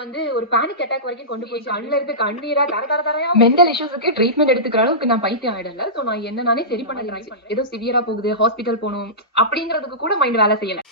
வந்து ஒரு panic attack வரைக்கும் கொண்டு போய் கண்ணுல இருந்து கண்ணீரா தர தர தரையா மென்டல் இஷ்யூஸ்க்கு ட்ரீட்மெண்ட் எடுத்துக்கிற அளவுக்கு நான் பைத்தியம் ஆயிடல. சோ நான் என்ன நானே சரி பண்ண ட்ரை பண்றேன். ஏதோ சிவியரா போகுது, ஹாஸ்பிட்டல் போகணும் அப்படிங்கிறதுக்கு கூட மைண்ட் வேலை செய்யல.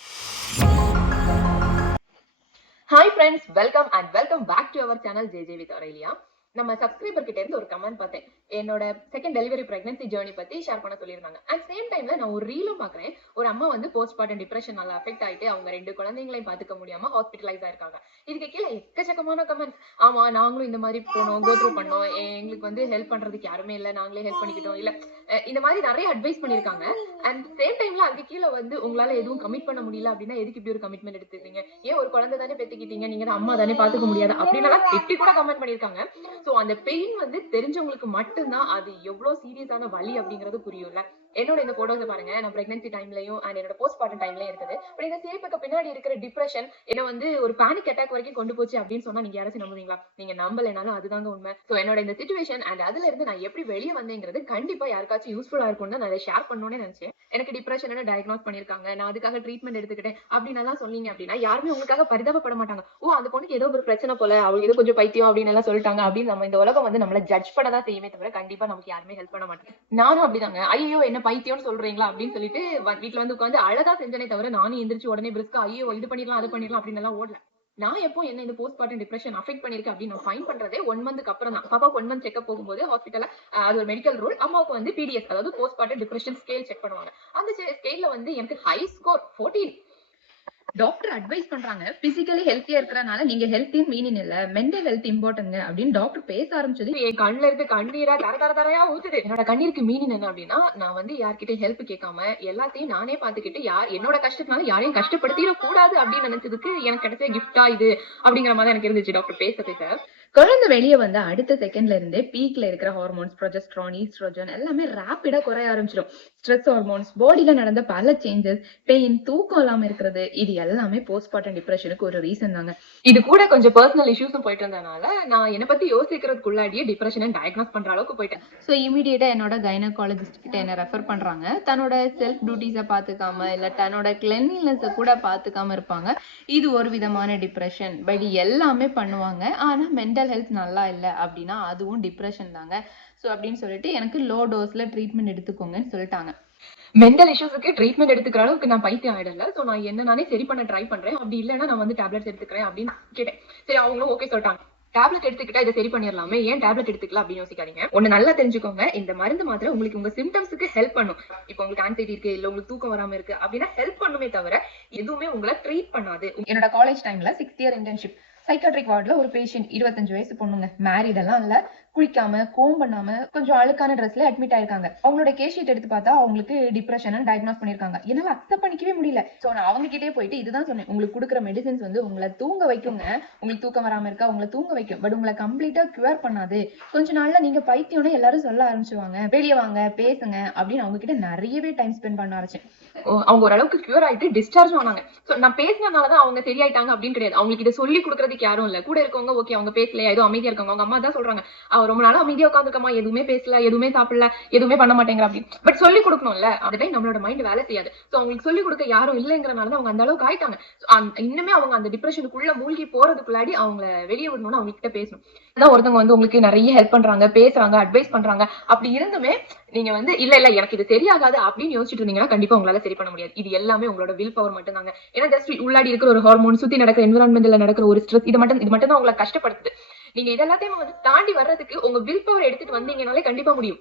Hi friends, welcome back to our channel J with Aurelia. நம்ம சப்ஸ்கிரைபர் கிட்ட இருந்து ஒரு கமெண்ட் பார்த்தேன். என்னோட செகண்ட் டெலிவரி பிரெக்னன்சி ஜேர்னி பத்தி ஷேர் பண்ண சொல்லியிருந்தாங்க. அட் சேம் டைம்ல நான் ஒரு ரீலும் பாக்குறேன். ஒரு அம்மா வந்து போஸ்ட் பார்ட்டம் டிப்ரெஷனால அஃபெக்ட் ஆயிட்டு அவங்க 2 குழந்தைங்களையும் பாத்துக்க முடியாம ஹாஸ்பிட்டலைஸ் ஆயிருக்காங்க. இதுக்கு கீழே எக்கச்சக்கமான கமெண்ட்ஸ். ஆமா, நாங்களும் இந்த மாதிரி போனோம், கோ த்ரூ பண்ணோம், எங்களுக்கு வந்து ஹெல்ப் பண்றதுக்கு யாருமே இல்ல, நாங்களே ஹெல்ப் பண்ணிக்கிட்டோம், இல்ல இந்த மாதிரி நிறைய அட்வைஸ் பண்ணிருக்காங்க. அண்ட் சேம் டைம்ல அதுக்கு கீழே வந்து உங்களால எதுவும் கமிட் பண்ண முடியல அப்படின்னா எதுக்கு இப்படி ஒரு கமிட்மெண்ட் எடுத்துக்கிறீங்க, ஏன் ஒரு குழந்தை தானே பெத்துக்கிட்டீங்க, நீங்க தான் அம்மா தானே பாத்துக்க முடியாது அப்படின்னு திட்டி கூட கமெண்ட் பண்ணிருக்காங்க. சோ அந்த பெயின் வந்து தெரிஞ்சவங்களுக்கு மட்டும்தான் அது எவ்வளவு சீரியஸான வலி அப்படிங்கறது புரியும்ல. என்னோட இந்த போட்டோஸை பாருங்க, நான் பிரெக்னன்சி டைம்லயும் அண்ட் என்னோட போஸ்ட் பார்ட்டம் டைம்லயும் இருக்குது. பட் இந்த சிரிப்புக்கு பின்னாடி இருக்கிற டிப்ரெஷன் என்ன வந்து ஒரு பேனிக் அட்டாக் வரைக்கும் கொண்டு போச்சு அப்படின்னு சொன்னா நீங்க யாராச்சும் நம்புவீங்களா? நீங்க நம்பலைனாலும் அதுதாங்க உண்மை. சோ என்னோட இந்த சிச்சுவேஷன் அண்ட் அதுல இருந்து நான் எப்படி வெளியே வந்தேங்கிறது கண்டிப்பா யாருக்காச்சும் யூஸ்ஃபுல்லா இருக்கும்னு நான் அதை ஷேர் பண்ணணும்னு நினைச்சேன். எனக்கு டிப்ரெஷன் டயக்னோஸ் பண்ணிருக்காங்க, நான் அதுக்காக ட்ரீட்மெண்ட் எடுத்துக்கிட்டேன் அப்படின்னு எல்லாம் சொன்னீங்க அப்படின்னா யாருமே உங்களுக்காக பரிதாபப்பட மாட்டாங்க. ஓ, அந்த பொண்ணுக்கு ஏதோ ஒரு பிரச்சனை போல, அவங்களுக்கு ஏதோ கொஞ்சம் பைத்தியம் அப்படின்னு எல்லாம் சொல்லிட்டாங்க அப்படின்னு நம்ம இந்த உலகம் வந்து நம்மள ஜட்ஜ் பண்ணதான் செய்யுமே தவிர கண்டிப்பா நமக்கு யாருமே ஹெல்ப் பண்ண மாட்டாங்க. நானும் அப்படிதாங்க. ஐயோ, என்ன பைத்தியம் சொல்றீங்களா அப்படின்னு சொல்லிட்டு வீட்டுல வந்து உட்காந்து அழகா செஞ்சனே தவிர நானும் எந்திரிச்சு உடனே பிரிஸ்கா ஐயோ இது பண்ணிடலாம் அது பண்ணிடலாம் அப்படின்னு எல்லாம் ஓடல. நான் எப்போ என்ன இந்த போஸ்ட் பார்ட்டம் டிப்ரெஷன் அஃபெக்ட் பண்ணிருக்கு அப்படின்னு நான் ஃபைன் பண்றதே 1 மந்த்க்கு அப்புறம் தான். பாப்பா 1 மந்த் செக்அப் போகும்போது ஹாஸ்பிட்டல்ல அது ஒரு மெடிக்கல் ரூல். அம்மாவுக்கு வந்து பிடிஎஸ், அதாவது post partum depression scale check பண்ணுவாங்க. அந்த ஸ்கேல்ல வந்து எனக்கு ஹை ஸ்கோர் 14. டாக்டர் அட்வைஸ் பண்றாங்க, பிசிக்கலி ஹெல்த்தியா இருக்கறனால நீங்க ஹெல்த்தின்னு மீனிங் இல்ல, மென்டல் ஹெல்த் இம்பார்ட்டன்ட்ங்க அப்படின்னு டாக்டர் பேச ஆரம்பிச்சது என் கண்ணுல இருந்து கண்ணீரா தர தர தரையா ஊத்துது. என்னோட கண்ணீருக்கு மீனிங் என்ன அப்படின்னா, நான் வந்து யார்கிட்டயும் ஹெல்ப் கேட்காம எல்லாத்தையும் நானே பாத்துக்கிட்டு என்னோட கஷ்டத்தினால யாரையும் கஷ்டப்படுத்திட கூடாது அப்படின்னு நினைச்சதுக்கு எனக்கு கிடைச்ச கிஃப்டா இது அப்படிங்கிற மாதிரி எனக்கு இருந்துச்சு டாக்டர் பேச பேச. குழந்தை வெளியே வந்து அடுத்த செகண்ட்ல இருந்தே பீக்ல இருக்கிற ஹார்மோன்ஸ், ப்ரொஜெஸ்ட்ரான், ஈஸ்ட்ரோஜன் எல்லாமே ரேப்பிடா குறைய ஆரம்பிச்சிடும். ஸ்ட்ரெஸ் ஹார்மோன்ஸ், பாடியில நடந்த பல சேஞ்சஸ், பெயின், தூக்கம் இல்லாம இருக்கிறது, இது எல்லாமே போஸ்ட் பார்ட்டம் டிப்ரெஷனுக்கு ஒரு ரீசன் தாங்க. இது கூட கொஞ்சம் பர்சனல் இஷ்யூஸும் போயிட்டு இருந்தனால நான் என்ன பத்தி யோசிக்கிறதுக்குள்ளாடியே டிப்ரெஷனை டயக்னோஸ் பண்ற அளவுக்கு போயிட்டேன். ஸோ இமீடியட்டா என்னோட கைனகாலஜிஸ்ட் கிட்ட என்ன ரெஃபர் பண்றாங்க. தன்னோட செல்ஃப் டியூட்டிஸை பாத்துக்காம இல்ல தன்னோட கிளென்லினஸ் கூட பாத்துக்காம இருப்பாங்க. இது ஒரு விதமான டிப்ரெஷன். பட் எல்லாமே பண்ணுவாங்க, ஆனா மென்டல் ஹெல்த் நல்லா இல்லை அப்படின்னா அதுவும் டிப்ரெஷன் தாங்க. ஸோ அப்படின்னு சொல்லிட்டு எனக்கு லோ டோஸ்ல ட்ரீட்மெண்ட் எடுத்துக்கோங்கன்னு சொல்லிட்டாங்க. மென்டல் இஷ்யூஸ்க்கு ட்ரீட்மெண்ட் எடுத்துக்கிற அளவுக்கு நான் பைத்தியம் ஆயிடல. சோ நான் என்ன நானே சரி பண்ண ட்ரை பண்றேன், அப்படி இல்லைன்னா நான் வந்து டேப்லெட்ஸ் எடுத்துக்கிறேன் அப்படின்னு கேட்டேன். சரி, அவங்களும் ஓகே சொல்லிட்டாங்க. டேப்லெட் எடுத்துக்கிட்டா இதை சரி பண்ணிடலாமே, ஏன் டேப்லெட் எடுத்துக்கலாம் அப்படின்னு யோசிக்காதீங்க. ஒண்ணு நல்லா தெரிஞ்சுக்கோங்க, இந்த மருந்து மாத்திரை உங்களுக்கு உங்க சிம்டம்ஸுக்கு ஹெல்ப் பண்ணும். இப்போ உங்களுக்கு ஆன்சைட்டி இருக்கு, இல்ல உங்களுக்கு தூக்கம் வராம இருக்கு அப்படின்னா ஹெல்ப் பண்ணுமே தவிர எதுவுமே உங்களை ட்ரீட் பண்ணாது. என்னோட காலேஜ் டைம்ல 6th இயர் இன்டர்ன்ஷிப் சைக்காட்ரிக் வார்டுல ஒரு பேஷண்ட், 25 வயசு பொண்ணுங்க, மேரிட் எல்லாம் இல்ல, குளிக்காம கோம் பண்ணாம கொஞ்சம் அழுக்கான ட்ரெஸ்ல அட்மிட் ஆயிருக்காங்க. அவங்களோட கேஸ் ஷீட் எடுத்து பார்த்தா அவங்களுக்கு டிப்ரெஷன் டயக்னோஸ் பண்ணிருக்காங்க. என்னால அக்செப்ட் பண்ணிக்கவே முடியல. சோ நான் அவங்க கிட்டே போயிட்டு இதுதான் சொன்னேன், உங்களுக்கு கொடுக்குற மெடிசின்ஸ் வந்து உங்களை தூங்க வைக்குங்க, உங்களுக்கு தூக்கம் வராம இருக்கா, உங்களை தூங்க வைக்கும், பட் உங்களை கம்ப்ளீட்டா கியூர் பண்ணாது. கொஞ்ச நாள்ல நீங்க பைத்தியம்னு எல்லாரும் சொல்ல ஆரம்பிச்சுவாங்க, வெளியே வாங்க பேசுங்க அப்படின்னு அவங்க கிட்ட நிறையவே டைம் ஸ்பெண்ட் பண்ண ஆரம்பிச்சேன். அவங்க ஓரளவுக்கு கியூர் ஆயிட்டு டிஸ்சார்ஜ் ஆனாங்க. சோ நான் பேசினதுனாலதான் அவங்க சரியாயிட்டாங்க அப்படின்னு கிடையாது. அவங்களுக்கு இதை சொல்லி கொடுக்கறதுக்கு யாரும் இல்ல. கூட இருக்கவங்க ஓகே அவங்க பேசலையா, ஏதோ அமைதியா இருக்காங்க, அவங்க அம்மா தான் சொல்றாங்க ரொம்ப நாளா அமைதியா உட்காந்துருக்கமா, எதுவுமே பேசல, எதுவுமே சாப்பிடல, எதுவுமே பண்ண மாட்டேங்கிற அப்படின்னு. பட் சொல்லி கொடுக்கணும்ல, அந்த டைம் நம்மளோட மைண்ட் வேலை செய்யாது. சோ அவங்களுக்கு சொல்லி கொடுக்க யாரும் இல்லைங்கிறனாலதான் அவங்க அந்த அளவுக்கு ஆயிட்டாங்க. இன்னுமே அவங்க அந்த டிப்ரெஷனுக்குள்ள மூழ்கி போறதுக்குள்ளாடி அவங்க வெளியே விடணும்னு அவங்க கிட்ட பேசணும். அதான் ஒருத்தவங்க வந்து உங்களுக்கு நிறைய ஹெல்ப் பண்றாங்க, பேசுறாங்க, அட்வைஸ் பண்றாங்க, அப்படி இருந்துமே நீங்க வந்து இல்ல எனக்கு இது சரியாகாது அப்படின்னு யோசிச்சுட்டு இருந்தீங்கன்னா கண்டிப்பா உங்களால சரி பண்ண முடியாது. இது எல்லாமே உங்களோட வில் பவர் மட்டும் தாங்க. ஏன்னா ஜஸ்ட் உள்ளாடி இருக்கிற ஒரு ஹார்மோன், சுத்தி நடக்கிற என்விரான்மெண்ட்ல நடக்கிற ஒரு ஸ்ட்ரெஸ், இது மட்டும் தான் உங்களை கஷ்டப்படுத்துது. நீங்க இதெல்லாத்தையும் வந்து தாண்டி வர்றதுக்கு உங்க வில் பவர் எடுத்துட்டு வந்தீங்கனாலே கண்டிப்பா முடியும்.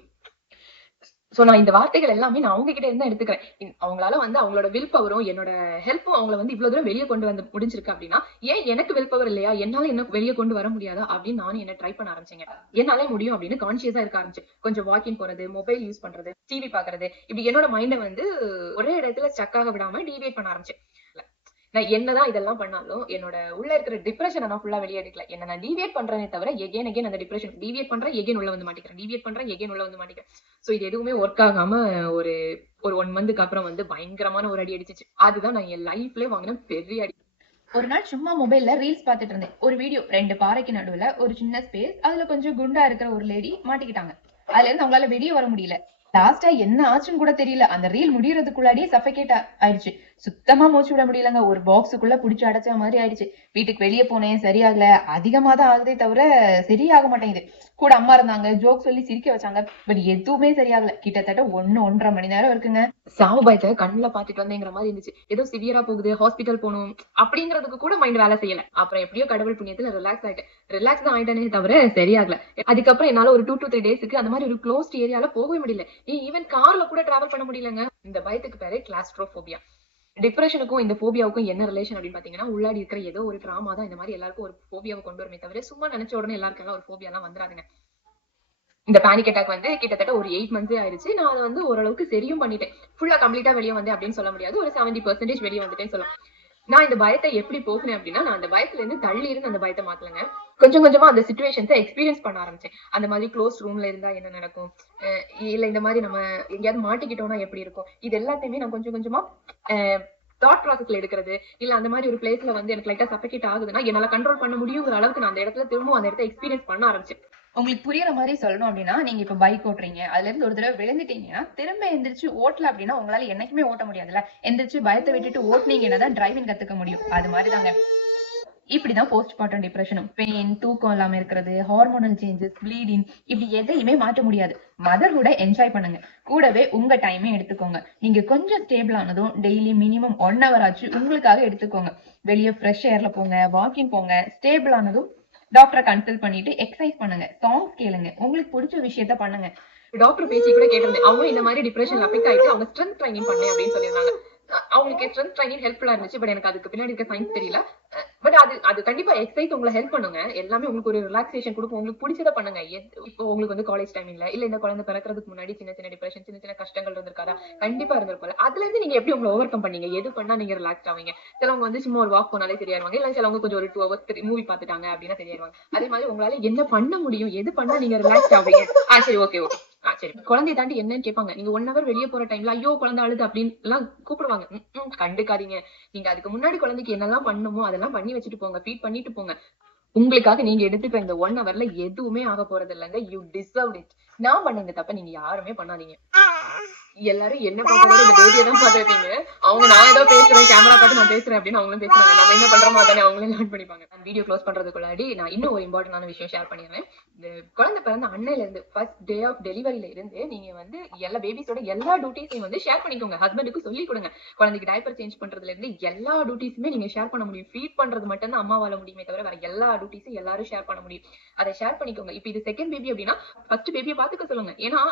சோ நான் இந்த வார்த்தைகள் எல்லாமே நான் அவங்க கிட்ட இருந்து எடுத்துக்கிறேன். அவங்களால வந்து அவங்களோட வில் பவரும் என்னோட ஹெல்ப்பும் அவங்கள வந்து இவ்வளவு தூரம் வெளியே கொண்டு வந்து முடிஞ்சிருக்கு அப்படின்னா ஏன் எனக்கு வில் பவர் இல்லையா, என்னால என்ன வெளியே கொண்டு வர முடியாதா அப்படின்னு நானும் என்ன ட்ரை பண்ண ஆரம்பிச்சேங்க. என்னாலே முடியும் அப்படின்னு கான்சியஸா இருக்க ஆரம்பிச்சேன். கொஞ்சம் வாக்கிங் போறது, மொபைல் யூஸ் பண்றது, டிவி பாக்குறது, இப்படி என்னோட மைண்டை வந்து ஒரே இடத்துல ஸ்டக் ஆக விடாம டீவியேட் பண்ண ஆரம்பிச்சேன். நான் என்னதான் இதெல்லாம் பண்ணாலும் என்னோட உள்ள இருக்கிற டிப்ரெஷனை நான் ஃபுல்லா வெளியே எடுக்கல. என்ன நான் டீவியேட் பண்றேனே தவிர எகேன் அந்த டிப்ரெஷன் டீவியேட் பண்றேன், எகேன் உள்ள வந்து மாட்டிக்கிறேன், டீவியேட் பண்றேன், எகேன் உள்ள வந்து மாட்டிக்கிறேன். சோ இது எதுவுமே ஒர்க் ஆகாம ஒரு 1 மந்த்க்கு அப்புறம் வந்து பயங்கரமான ஒரு அடி அடிச்சிச்சு. அதுதான் நான் என் லைஃப்ல வாங்கின பெரிய அடி. ஒரு நாள் சும்மா மொபைல்ல ரீல்ஸ் பாத்துட்டு இருந்தேன். ஒரு வீடியோ, 2 பாறைக்கு நடுவுல ஒரு சின்ன ஸ்பேஸ், அதுல கொஞ்சம் குண்டா இருக்கிற ஒரு லேடி மாட்டிக்கிட்டாங்க. அதுல இருந்து அவங்களால வெளியே வர முடியல. லாஸ்டா என்ன ஆச்சுன்னு கூட தெரியல. அந்த ரீல் முடியறதுக்குள்ளாடியே சஃபகேட் ஆயிடுச்சு. சுத்தமா மூச்சு விட முடியலங்க. ஒரு பாக்ஸுக்குள்ள புடிச்சு அடைச்ச மாதிரி ஆயிடுச்சு. வீட்டுக்கு வெளிய போனேன், சரியாகல. அதிகமா தான் ஆகுதே தவிர சரியாக மாட்டேங்குது. கூட அம்மா இருந்தாங்க, ஜோக் சொல்லி சிரிக்க வச்சாங்க. பட் எதுவுமே சரியாகல. கிட்டத்தட்ட 1 1/2 மணி நேரம் இருக்குங்க. சாவு பயத்தை கண்ணுல பாத்துட்டு வந்தேங்கிற மாதிரி இருந்துச்சு. ஏதோ சிவியரா போகுது, ஹாஸ்பிட்டல் போகணும் அப்படிங்கிறதுக்கு கூட மைண்ட் வேலை செய்யல. அப்புறம் எப்படியோ கடவுள் புண்ணியத்துல ரிலாக்ஸ் ஆயிட்டேன். ரிலாக்ஸ் தான் ஆயிட்டேனே தவிர சரியாகல. அதுக்கப்புறம் என்னால ஒரு 2 to 3 டேஸ்க்கு அந்த மாதிரி ஒரு க்ளோஸ்ட் ஏரியால போகவே முடியல. ஈவன் கார்ல கூட டிராவல் பண்ண முடியலங்க. இந்த பயத்துக்கு பேரு கிளாஸ்ட்ரோபோபியா. டிப்ரெஷனுக்கும் இந்த போபியாவுக்கும் என்ன ரிலேஷன் அப்படின்னு பாத்தீங்கன்னா, உள்ளாடி இருக்கிற ஏதோ ஒரு டிராமா தான் இந்த மாதிரி எல்லாருக்கும் ஒரு போபியாவை கொண்டு வருமே தவிர சும்மா நினைச்ச உடனே எல்லாருக்கும் எல்லாம் ஒரு போபியா எல்லாம் வந்துடாதுங்க. இந்த பேனிக் அட்டாக் வந்து கிட்டத்தட்ட ஒரு 8 மந்த்ஸ் ஆயிருச்சு. நான் அதை வந்து ஓரளவுக்கு சரியும் பண்ணிட்டேன். ஃபுல்லா கம்ப்ளீட்டா வெளியே வந்தேன் அப்படின்னு சொல்ல முடியாது. ஒரு 70% வெளியே வந்துட்டேன்னு சொல்லலாம். நான் இந்த பயத்தை எப்படி போக்குனேன் அப்படின்னா, நான் அந்த பயத்துல இருந்து தள்ளி இருந்து அந்த பயத்தை மாத்தலங்க. கொஞ்சம் கொஞ்சமா அந்த சிச்சுவேஷன்ஸை எக்ஸ்பீரியன்ஸ் பண்ண ஆரம்பிச்சேன். அந்த மாதிரி க்ளோஸ் ரூம்ல இருந்தா என்ன நடக்கும், இல்ல இந்த மாதிரி நம்ம எங்கேயாவது மாட்டிக்கிட்டோம்னா எப்படி இருக்கும், இது எல்லாத்தையுமே நான் கொஞ்சம் கொஞ்சமா தாட் ப்ராசஸ்ல எடுக்கிறது, இல்ல அந்த மாதிரி ஒரு பிளேஸ்ல வந்து எனக்கு லைட்டா சஃபகேட் ஆகுதுன்னா என்னால கண்ட்ரோல் பண்ண முடியுங்கிற அளவுக்கு நான் அந்த இடத்துல திரும்பவும் அந்த இடத்த எக்ஸ்பீரியன்ஸ் பண்ண ஆரம்பிச்சேன். உங்களுக்கு புரியுற மாதிரி சொல்லணும் அப்படின்னா, நீங்க இப்ப பைக் ஓட்டுறீங்க. அதுல இருந்து ஒரு தடவை விழுந்துட்டீங்கன்னா, திரும்ப எந்திரிச்சு ஓட்டல அப்படின்னா உங்களால என்னைக்குமே ஓட்ட முடியாதுல்ல. எந்திரிச்சு பயத்தை விட்டுட்டு ஓட்டுனீங்கன்னா தான் டிரைவிங் கத்துக்க முடியும். அது மாதிரிதாங்க. இப்படிதான் போஸ்ட்மார்ட்டம் டிப்ரெஷனும். பெயின், தூக்கம் இல்லாம இருக்கிறது, ஹார்மோனல் சேஞ்சஸ், ப்ளீடிங், இப்படி எதையுமே மாற்ற முடியாது. மதர்ஹுட என்ஜாய் பண்ணுங்க. கூடவே உங்க டைமே எடுத்துக்கோங்க. நீங்க கொஞ்சம் ஸ்டேபிள் ஆனதும் டெய்லி மினிமம் 1 hour ஆச்சு உங்களுக்காக எடுத்துக்கோங்க. வெளியே ஃப்ரெஷ் ஏர்ல போங்க, வாக்கிங் போங்க. ஸ்டேபிள் ஆனதும் டாக்டரை கன்சல்ட் பண்ணிட்டு எக்ஸசைஸ் பண்ணுங்க, சாங்ஸ் கேளுங்க, உங்களுக்கு பிடிச்ச விஷயத்த பண்ணுங்க. டாக்டர் பேசி கூட கேட்டிருந்தேன். அவங்க இந்த மாதிரி டிப்ரெஷன் அஃபெக்ட் ஆயிட்டு அவங்க ஸ்ட்ரென்த் ட்ரைனிங் பண்ணேன் அப்படின்னு சொல்லியிருந்தாங்க. அவங்களுக்கு ஸ்ட்ரென்த் ட்ரைனிங் ஹெல்ப்ஃபுல்லா இருந்துச்சு. பட் எனக்கு அதுக்கு பின்னாடி இருக்க சயின்ஸ் தெரியல. பட் அது கண்டிப்பா எக்ஸசைஸ் உங்களை ஹெல்ப் பண்ணுங்க. எல்லாமே உங்களுக்கு ஒரு ரிலாக்ஸேஷன் கொடுக்கும். உங்களுக்கு பிடிச்சத பண்ணுங்க. இப்போ உங்களுக்கு வந்து காலேஜ் டைமிங்ல இல்ல இந்த குழந்தை பிறக்கிறதுக்கு முன்னாடி சின்ன சின்ன டிப்ரெஷன், சின்ன சின்ன கஷ்டங்கள் இருந்திருக்காதா? கண்டிப்பா இருந்திருக்கும்ல. அதுல இருந்து நீங்க எப்படி உங்களை ஓவர் கம் பண்ணீங்க? எது பண்ணா நீங்க ரிலாக்ஸ் ஆவீங்க? சிலவங்க வந்து சும்மா ஒரு வாக் போனாலே சரியாயிருவாங்க. இல்ல சிலவங்க கொஞ்சம் ஒரு 2 hours மூவி பாத்துட்டாங்க அப்படின்னா சரியாயிருவாங்க. அதே மாதிரி உங்களால என்ன பண்ண முடியும்? எது பண்ணா நீங்க ரிலாக்ஸ் ஆவீங்க? சரி, ஓகே. சரி, குழந்தைய தாண்டி என்னன்னு கேட்பாங்க. நீங்க 1 hour வெளியே போற டைம்ல ஐயோ குழந்தை அழுது அப்படின்னு எல்லாம் கூப்பிடுவாங்க. கண்டுக்காதீங்க. நீங்க அதுக்கு முன்னாடி குழந்தைக்கு என்னெல்லாம் பண்ணுமோ அதெல்லாம் பண்ணி வச்சுட்டு போங்க. ஃபீட் பண்ணிட்டு போங்க. உங்களுக்காக நீங்க எடுத்துக்கிற இந்த 1 hourல எதுவுமே ஆக போறது இல்லைங்க. You deserve it. நான் பண்ண இந்த தப்ப நீங்க யாருமே பண்ணாதீங்க. எல்லாரும் என்ன பார்த்தாலும் இந்த பேபியை தான் பார்த்துருப்பீங்க. அவங்க நான் ஏதோ பேசுறேன், கேமரா பார்த்து நான் பேசுறேன் அப்படின்னு அவங்களும் பேசுறாங்க. நம்ம என்ன பண்றோமோ அதானே அவங்களே லேர்ன் பண்ணிப்பாங்க. நான் வீடியோ க்ளோஸ் பண்றதுக்குள்ளாடி நான் இன்னும் ஒரு இம்பார்ட்டன்டான விஷயம் ஷேர் பண்ணிடுறேன். இந்த குழந்தை பிறந்த அன்னையில இருந்து ஃபர்ஸ்ட் டே ஆஃப் டெலிவரியில இருந்து நீங்க வந்து எல்லா பேபிஸோட எல்லா டியூட்டிஸையும் வந்து ஷேர் பண்ணிக்கோங்க. ஹஸ்பண்டுக்கு சொல்லி கொடுங்க. குழந்தைக்கு டைப்பர் சேஞ்ச் பண்றதுல இருந்து எல்லா டியூட்டிஸுமே நீங்க ஷேர் பண்ண முடியும். ஃபீட் பண்றது மட்டும் தான் அம்மாவால முடியுமே தவிர வேற எல்லா டியூட்டிஸும் எல்லாரும் ஷேர் பண்ண முடியும். அதை ஷேர் பண்ணிக்கோங்க. இப்ப இது செகண்ட் பேபி அப்படின்னா ஃபர்ஸ்ட் பேபியை பாத்துக்க சொல்லுங்க. ஏன்னா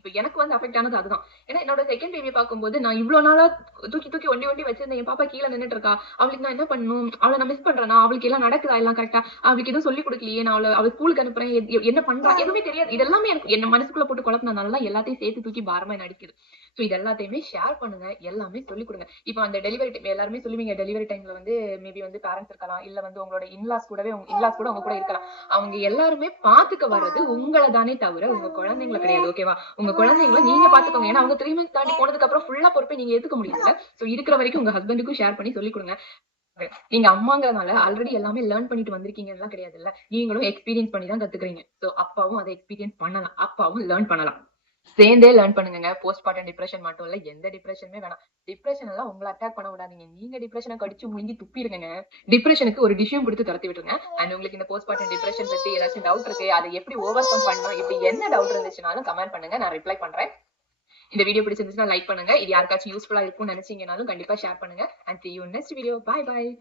இப்ப எனக்கு வந்து அஃபெக்ட் ஆனது அதுதான். ஏன்னா என்னோட செகண்ட் பேபியை பார்க்கும்போது நான் இவ்வளவு நாளா தூக்கி தூக்கி ஒண்டி ஒண்டி வச்சிருந்தேன். என் பாப்பா கீழே நின்னுட்டு இருக்கா. அவளுக்கு நான் என்ன பண்ணணும்? அவளை நான் மிஸ் பண்றேனா? அவளுக்கு எல்லாம் நடக்குதா? எல்லாம் கரெக்டா? அவளுக்கு எதுவும் சொல்லி கொடுக்கலையே. நான் அவளை ஸ்கூலுக்கு அனுப்புறேன். என்ன பண்றா? எதுவுமே தெரியாது. இதெல்லாமே எனக்கு என்ன மனசுக்குள்ள போட்டு குழப்பினதுனால எல்லாத்தையும் சேர்த்து தூக்கி பாரமா நடிக்குது. சோ இது எல்லாத்தையுமே ஷேர் பண்ணுங்க. எல்லாமே சொல்லி கொடுங்க. இப்போ அந்த டெலிவரி டைம் எல்லாருமே சொல்லுவீங்க. டெலிவரி டைம்ல வந்து மேபி வந்து பேரண்ட்ஸ் இருக்கலாம். இல்ல வந்து உங்களோட இன்லாஸ் கூட உங்க கூட இருக்கலாம். அவங்க எல்லாருமே பாத்துக்க வர்றது உங்களை தானே தவிர உங்க குழந்தைங்களை கிடையாது. ஓகேவா? உங்க குழந்தைங்களை நீங்க பாத்துக்கோங்க. ஏன்னா அவங்க 3 months தாண்டி போனதுக்கு அப்புறம் ஃபுல்லா பொறுப்பை நீங்க ஏத்துக்க முடியாது. சோ இருக்கிற வரைக்கும் உங்க ஹஸ்பண்டுக்கும் ஷேர் பண்ணி சொல்லி கொடுங்க. நீங்க அம்மாங்கறனால ஆல்ரெடி எல்லாமே லேர்ன் பண்ணிட்டு வந்திருக்கீங்கன்னு கிடையாதுல்ல. நீங்களும் எக்ஸ்பீரியன்ஸ் பண்ணி தான் கத்துக்கிறீங்க. சோ அப்பாவும் அதை எக்ஸ்பீரியன்ஸ் பண்ணலாம். அப்பாவும் லேர்ன் பண்ணலாம். சேர்ந்தே லேர்ன் பண்ணுங்க. போஸ்ட்மார்ட்டம் டிப்ரெஷன் மட்டும் இல்ல, எந்த டிப்ரெஷனுமே வேணாம். டிப்ரெஷன் எல்லாம் உங்களை அட்டாக் பண்ண விடாதீங்க. நீங்க டிப்ரெஷனை கடிச்சு முழுங்கி துப்பிடுங்க. டிப்ரெஷனுக்கு ஒரு டிஷ்யூம் கொடுத்து துரத்தி விட்டுருங்க. அண்ட் உங்களுக்கு இந்த போஸ்ட்மார்ட்டம் டிப்ரெஷன் பத்தி ஏதாச்சும் டவுட் இருக்கு, அதை எப்படி ஓவர் கம் பண்ணணும், இப்படி என்ன டவுட் இருந்துச்சுனாலும் கமெண்ட் பண்ணுங்க, நான் ரிப்ளை பண்றேன். இந்த வீடியோ பிடிச்சிருந்துச்சுன்னா லைக் பண்ணுங்க. இது யாருக்காச்சும் யூஸ்ஃபுல்லா இருக்கும்னு நினைச்சீங்கனாலும் கண்டிப்பா ஷேர் பண்ணுங்க. And see you in next video. Bye bye.